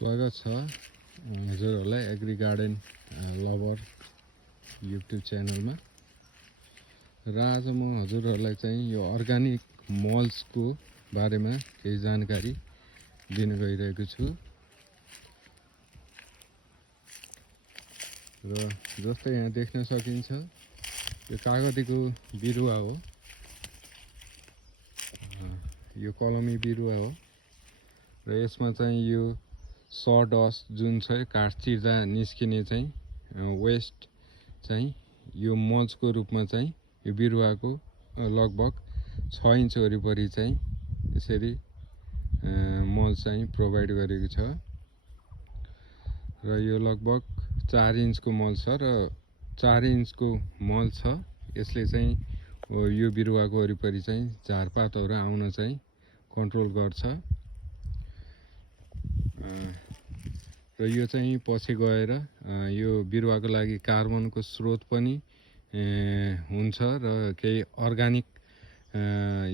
स्वागत छ हजुरहरूलाई एग्री-गार्डन लभर युट्युब च्यानलमा। र आज म हजुरहरूलाई चाहिँ यो अर्गानिक मल्चको बारेमा केही जानकारी दिन गइरहेको छु। र जस्तै यहाँ देख्न सकिन्छ यो कागतीको बिरुवा हो, यो कलमी बिरुवा हो। र यसमा चाहिँ यो सडस्ट जुन चाहिँ काठ चिर्दा निस्किने चाहिँ वेस्ट चाहिँ यो मल्चको रूपमा चाहिँ यो बिरुवाको लगभग 6 इन्च वरिपरि चाहिँ यसरी मल्च चाहिँ प्रोभाइड गरेको छ। र यो लगभग 4 इन्चको मल्च छ र 4 इन्चको मल्च छ। यसले चाहिँ यो बिरुवाको वरिपरि चाहिँ झारपातहरू आउन चाहिँ कन्ट्रोल गर्छ। र यो चाहिँ पछि गएर यो बिरुवाको लागि कार्बनको स्रोत पनि हुन्छ र केही अर्गानिक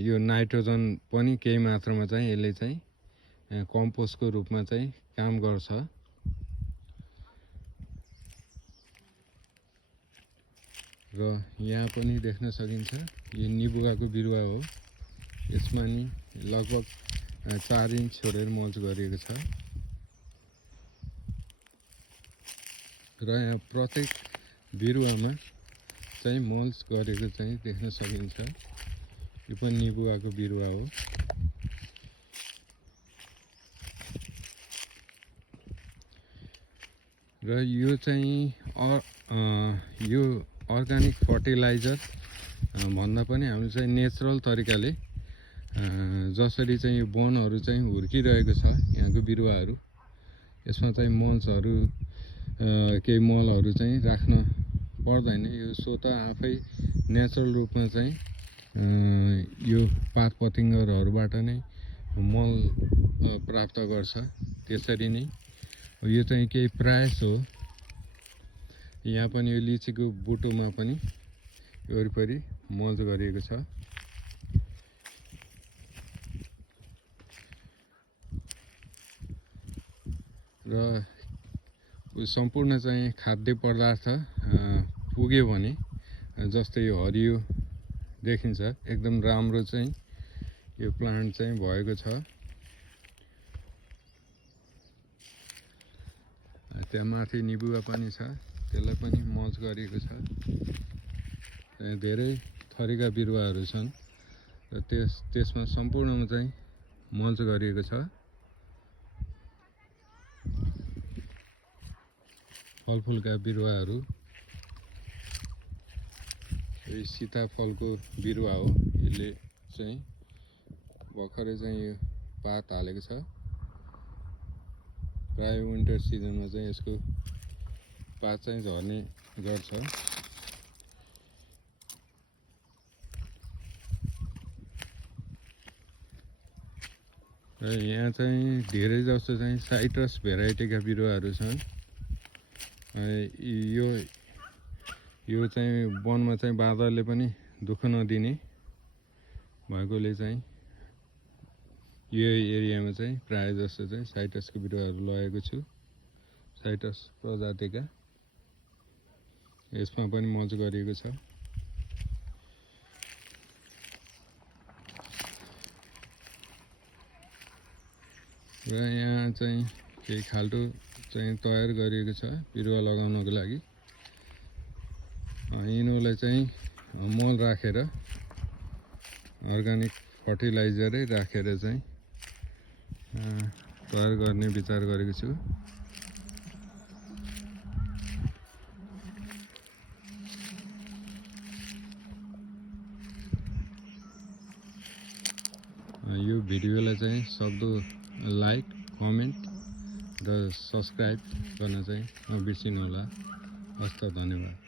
यो नाइट्रोजन पनि केही मात्रामा चाहिँ यसले चाहिँ कम्पोस्टको रूपमा चाहिँ काम गर्छ। र यहाँ पनि देख्न सकिन्छ यो निबुगाको बिरुवा हो। यसमा नि लगभग 4 इन्च छोडेर मल्च गरिएको छ। र यहाँ प्रत्येक बिरुवामा चाहिँ मल्च गरेको चाहिँ देख्न सकिन्छ। यो पनि निबुगाको बिरुवा हो। र यो चाहिँ यो अर्गानिक फर्टिलाइजर भन्दा पनि हामीले चाहिँ नेचुरल तरिकाले जसरी चाहिँ यो वनहरू चाहिँ हुर्किरहेको छ यहाँको बिरुवाहरू, यसमा चाहिँ मल्चहरू केही मलहरू चाहिँ राख्न पर्दैन। यो स्वतः आफै नेचुरल रूपमा चाहिँ यो पात पतिङ्गरहरूबाट नै मल प्राप्त गर्छ। त्यसरी नै यो चाहिँ केही प्रयास हो। यहाँ पनि यो लिचीको बुटोमा पनि वरिपरि मल्च गरिएको छ। र सम्पूर्ण चाहिँ खाद्य पदार्थ पुग्यो भने जस्तै यो हरियो देखिन्छ, एकदम राम्रो चाहिँ यो प्लान्ट चाहिँ भएको छ। त्यहाँ माथि निबुगा पनि छ, त्यसलाई पनि मल्च गरिएको छ। धेरै थरीका बिरुवाहरू छन् र त्यसमा सम्पूर्णमा चाहिँ मल्च गरिएको छ। फलफुलका बिरुवाहरू, यो सीताफलको बिरुवा हो। यसले चाहिँ भर्खरै चाहिँ यो पात हालेको छ। प्राय विन्टर सिजनमा चाहिँ यसको पात चाहिँ झर्ने गर्छ। र यहाँ चाहिँ धेरै जस्तो चाहिँ साइट्रस भेराइटीका बिरुवाहरू छन्। यो चाहिँ वनमा चाहिँ बाँदरले पनि दुःख नदिने भएकोले चाहिँ यो एरियामा चाहिँ प्राय जस्तो चाहिँ साइट्रसको बिरुवाहरू लगाएको छु, साइट्रस प्रजातिका। यसमा पनि मल्च गरिएको छ। र यहाँ चाहिँ केही खाल्टो चाहिँ तयार गरिएको छ बिरुवा लगाउनको लागि। यिनीहरूलाई चाहिँ मल राखेर अर्गानिक फर्टिलाइजरै राखेर चाहिँ तयार गर्ने विचार गरेको छु। यो भिडियोलाई चाहिँ सक्दो लाइक, कमेन्ट र सब्सक्राइब गर्न चाहिँ नबिर्सिनु होला। हस्त, धन्यवाद।